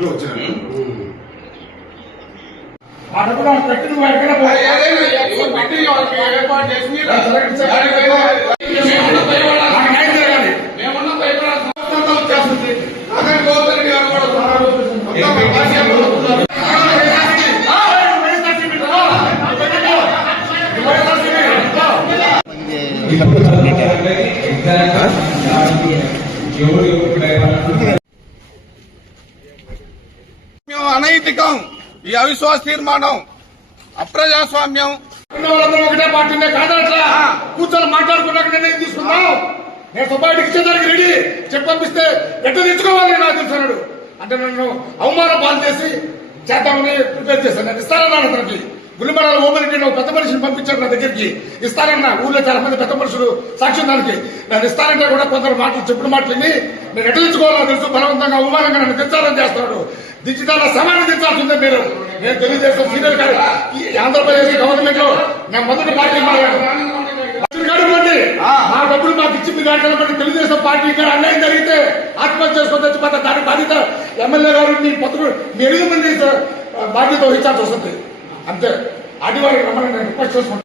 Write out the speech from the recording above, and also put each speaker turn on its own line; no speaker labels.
కోర్టులో వచ్చాను
ఆ డబ్బు
అనైతికం ఈ అవిశ్వాస తీర్మానం అప్రజాస్వామ్యం.
వాళ్ళందరూ ఒకటే కాదట్లా? కూర్చొని మాట్లాడుకున్నాక నిర్ణయం తీసుకుందాం. నేను ఇచ్చేదానికి రెడీ. చెప్పి పంపిస్తే ఎట్ట తెచ్చుకోవాలి నాకు అంటే నన్ను అవమానం పాలు చేసి చేద్దామని ప్రిపేర్ చేశాను. నేను ఇస్తానన్నాను అతనికి గుల్లిమడాల ఓమరెడ్డి ఒక పెద్ద మనిషిని పంపించారు నా దగ్గరికి. ఇస్తానన్నా. ఊళ్ళో చాలా మంది పెద్ద మనుషులు సాక్ష్యం దానికి నేను ఇస్తానంటే కూడా కొందరు మాటలు చెప్పిన మాటలు విని నేను ఎట్ట తెచ్చుకోవాలో తెలుసు. బలవంతంగా అవమానంగా నన్ను తెచ్చాలని చేస్తున్నాడు. దించుతాల సమానం దించాల్సిందే మీరు. నేను తెలుగుదేశం సీనియర్ గారు ఆంధ్రప్రదేశ్ గవర్నమెంట్లో నేను మొదటి పార్టీ కానివ్వండి మా డబ్బులు మాకు ఇచ్చింది కానివ్వండి తెలుగుదేశం పార్టీ గారు అన్యాయం జరిగితే ఆత్మహత్య చేసుకొని తెచ్చిపోతే దాని బాధ్యత ఎమ్మెల్యే గారు మీ పత్రులు మీ ఎనిమిది మంది బాధ్యత వహించాల్సి వస్తుంది. అంతే. అది వారికి రమ్మని నేను రిక్వెస్ట్ చేసుకుంటాను